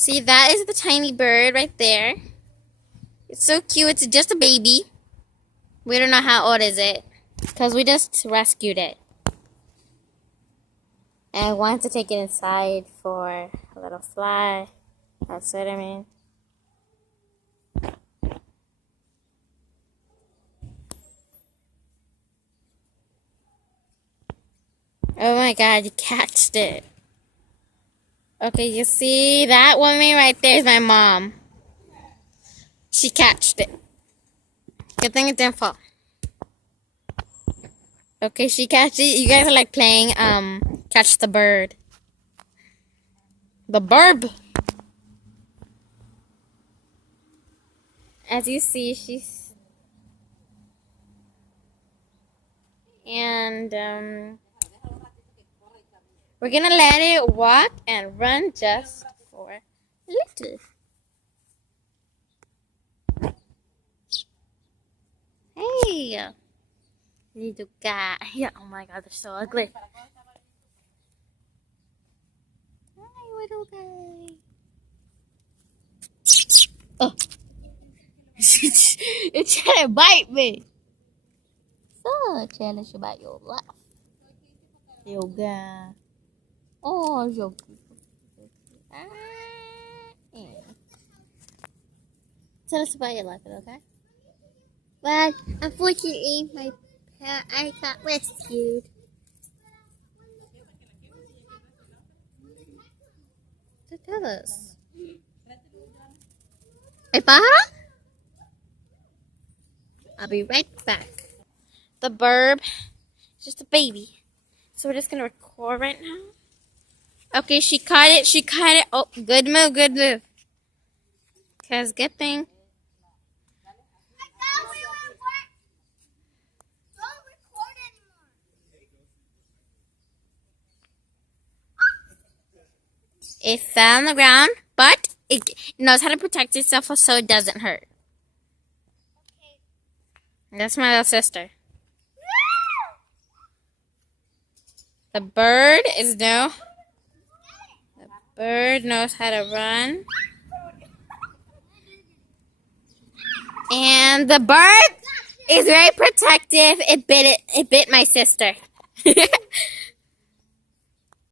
See, that is the tiny bird right there. It's so cute. It's just a baby. We don't know how old is it because we just rescued it. And I wanted to take it inside for a little fly. That's what I mean. Oh my god, you catched it. Okay, you see that woman right there is my mom. She catched it. Good thing it didn't fall. Okay, she catched it. You guys are like playing catch the bird. The burb. As you see, she's and we're gonna let it walk and run just for a little. Hey, little guy. Yeah. Oh my god, they're so ugly. Hi, little guy. Oh. It's trying to bite me. So jealous about your life. Little guy. Oh, so cute. Yeah. Tell us about your life, okay? Well, unfortunately, my pet I got rescued. So tell us. Hey, pájaro? I'll be right back. The burb is just a baby. So we're just going to record right now. Okay, she caught it. She caught it. Oh, good move, good move. Because good thing. It fell on the ground, but it knows how to protect itself so it doesn't hurt. That's my little sister. The bird knows how to run. And the bird is very protective. It bit my sister.